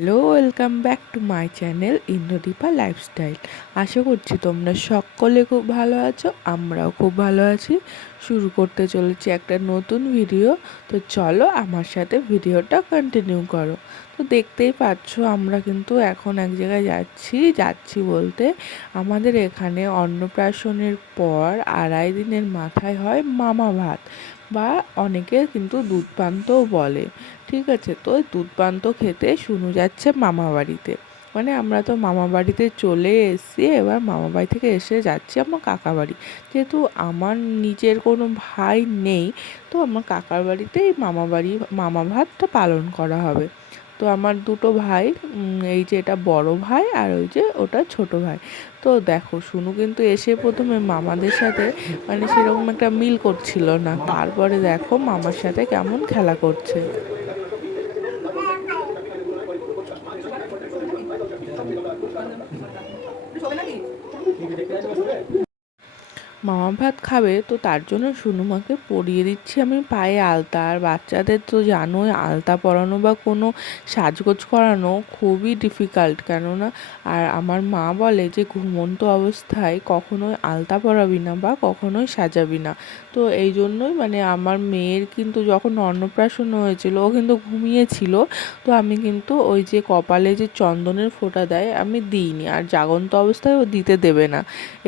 Hello, welcome back to my channel Indradipa lifestyle. আশা করছি তোমরা সকলে খুব ভালো আছো, আমরাও খুব ভালো আছি। শুরু করতে চলেছি একটা নতুন ভিডিও। তো চলো আমার সাথে ভিডিওটা কন্টিনিউ করো। তো দেখতেই পাচ্ছ, আমরা কিন্তু এখন এক জায়গায় যাচ্ছি যাচ্ছি বলতে আমাদের এখানে অন্নপ্রাশনের পর আড়াই দিনের মাথায় হয় মামা ভাত। বা অনেকে কিন্তু দুধ পান্তও বলে, ঠিক আছে? তো দুধ পান্ত খেতে শুনু যাচ্ছে মামা বাড়িতে। মানে আমরা তো মামা বাড়িতে চলে এসেছি, এবার মামা বাড়ি থেকে এসে যাচ্ছি আমার কাকা বাড়ি। যেহেতু আমার নিজের কোনো ভাই নেই, তো আমার কাকার বাড়িতেই মামা বাড়ি, মামা ভাতটা পালন করা হবে। তো আমার দুটো ভাই এই যে এটা বড় ভাই আর ওই যে ওটা ছোট ভাই। তো দেখো শুনু কিন্তু এসে প্রথমে মামাদের সাথে মানে সেরকম একটা মিল করছিল না। তারপরে দেখো মামার সাথে কেমন খেলা করছে। মামা ভাত খাবে, তো তার জন্য সুনুমাকে পরিয়ে দিচ্ছি আমি পায়ে আলতা। আর বাচ্চাদের তো জানোই, আলতা পরানো বা কোনো সাজগোজ করানো খুবই ডিফিকাল্ট কেননা আর আমার মা বলে যে ঘুমন্ত অবস্থায় কখনোই আলতা পরাবি না বা কখনোই সাজাবি না। তো এই জন্যই মানে আমার মেয়ের কিন্তু যখন অন্নপ্রাশন হয়েছিল, ও কিন্তু ঘুমিয়েছিল, তো আমি কিন্তু ওই যে কপালে যে চন্দনের ফোঁটা দেয় আমি দিইনি। আর জাগন্ত অবস্থায় ও দিতে দেবে না।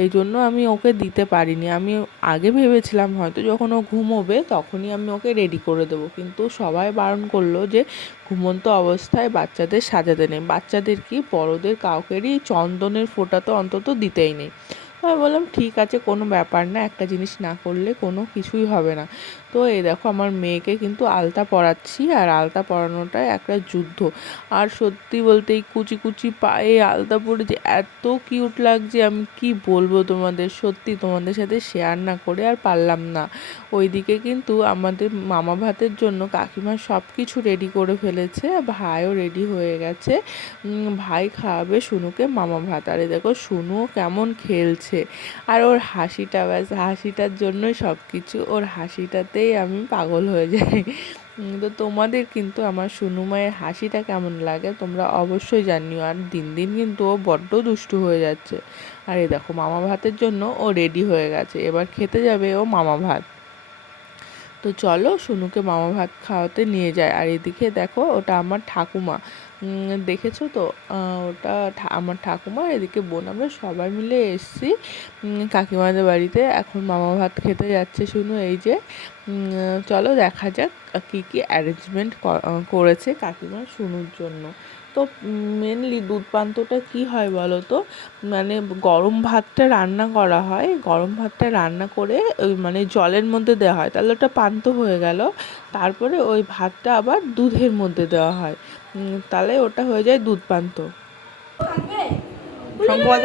এই জন্য আমি ওকে দিতে পারিনি। আমি আগে ভেবেছিলাম হয়তো যখন ও ঘুমোবে তখনই আমি ওকে রেডি করে দেবো। কিন্তু সবাই বারণ করল যে ঘুমন্ত অবস্থায় বাচ্চাদের সাজাতে নেই। বাচ্চাদের কি? বড়োদের কাউকেরই চন্দনের ফোটা তো অন্তত দিতেই নেই। আমি বললাম, ঠিক আছে, কোনো ব্যাপার না। একটা জিনিস না করলে কোনো কিছুই হবে না। তো এই দেখো আমার মেয়েকে কিন্তু আলতা পরাচ্ছি, আর আলতা পরানোটাই একটা যুদ্ধ। আর সত্যি বলতে এই কুচি কুচি পায়ে আলতা পরে যে এত কিউট লাগছে, আমি কি বলব তোমাদের? সত্যি তোমাদের সাথে শেয়ার না করে আর পারলাম না। ওইদিকে কিন্তু আমাদের মামা ভাতের জন্য কাকিমা সব কিছু রেডি করে ফেলেছে, ভাইও রেডি হয়ে গেছে। ভাই খাওয়াবে শুনুকে মামা ভাত। আরে দেখো শুনু কেমন খেলছে। আর ওর হাসিটা ব্যাস, হাসিটার জন্যই সব কিছু ওর হাসিটাতেই আমি পাগল হয়ে যাই। তো তোমাদের কিন্তু আমার সুনু মায়ের হাসিটা কেমন লাগে তোমরা অবশ্যই জানিও। আর দিন দিন কিন্তু ও বড্ড দুষ্টু হয়ে যাচ্ছে। আর এই দেখো, মামা ভাতের জন্য ও রেডি হয়ে গেছে। এবার খেতে যাবে ও মামা ভাত। তো চলো শুনুকে মামা ভাত খাওয়াতে নিয়ে যায় আর এদিকে দেখো, ওটা আমার ঠাকুমা। দেখেছ তো? ওটা আমার ঠাকুমা, এদিকে বোন, আমরা সবাই মিলে এসছি। কাকিমাদের বাড়িতে। এখন মামা ভাত খেতে যাচ্ছে শুনো, এই যে। চলো দেখা যাক। কী কী অ্যারেঞ্জমেন্ট করেছে কাকিমা শুনুর জন্য। তো মেনলি দুধ পান্তটা কী হয় বলো তো মানে গরম ভাতটা রান্না করা হয় গরম ভাতটা রান্না করে ওই মানে জলের মধ্যে দেওয়া হয়। তাহলে ওটা পান্ত হয়ে গেল। তারপরে ওই ভাতটা আবার দুধের মধ্যে দেওয়া হয়। তাহলে ওটা হয়ে যায় দুধ পান্ত। শঙ্কর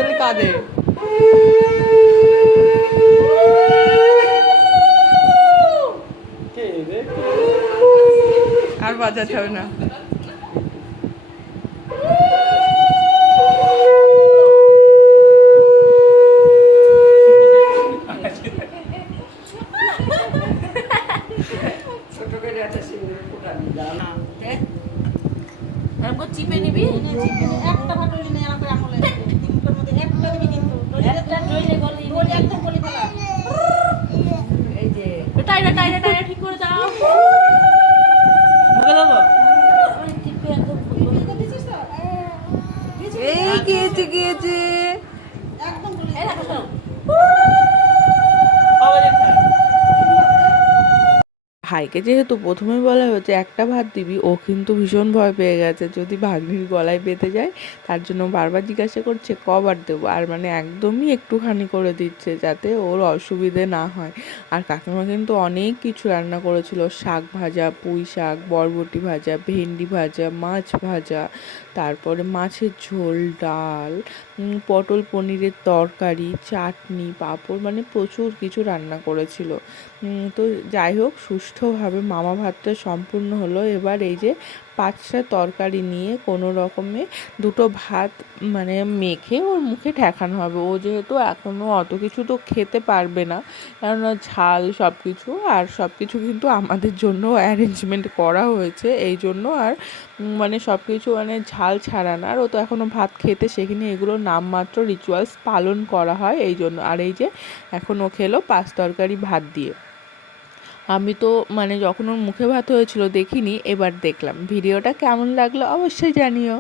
আর বাজার হবে না। চিপে নিবি। গিয়েছে ভাইকে যেহেতু প্রথমে বলা হয়েছে, একটা ভাত দিবি, ও কিন্তু ভীষণ ভয় পেয়ে গেছে। যদি ভাগ্নির গলায় পেতে যায়, তার জন্য বারবার জিজ্ঞাসা করছে, কবার দেবো? আর মানে একদমই একটুখানি করে দিচ্ছে যাতে ওর অসুবিধে না হয়। আর কাকিমা কিন্তু অনেক কিছু রান্না করেছিল। শাক ভাজা, পুঁই শাক, বরবটি ভাজা, ভেন্ডি ভাজা, মাছ ভাজা, তারপরে মাছের ঝোল, ডাল পটল পনিরের তরকারি, চাটনি, পাঁপড় মানে প্রচুর কিছু রান্না করেছিল। তো যাই হোক সুষ্ঠু সুস্থভাবে মামা ভাতটা সম্পূর্ণ হলো। এবার এই যে পাঁচটা তরকারি নিয়ে কোনো রকমে দুটো ভাত মানে মেখে ওর মুখে ঠেকানো হবে। ও যেহেতু এখনও অত কিছু তো খেতে পারবে না, কেননা ঝাল সব কিছু আর সব কিছু কিন্তু আমাদের জন্য অ্যারেঞ্জমেন্ট করা হয়েছে। এই জন্য আর মানে সব কিছু মানে ঝাল ছাড়া না। আর ও তো এখনও ভাত খেতে সেখানে এগুলো নামমাত্র রিচুয়ালস পালন করা হয়। এই জন্য, আর এই যে এখন ও খেলো পাঁচ তরকারি ভাত দিয়ে। আমি তো মানে যখন ওর মুখে ভাত হয়েছিল দেখিনি, এবার দেখলাম। ভিডিওটা কেমন লাগল অবশ্যই জানিও।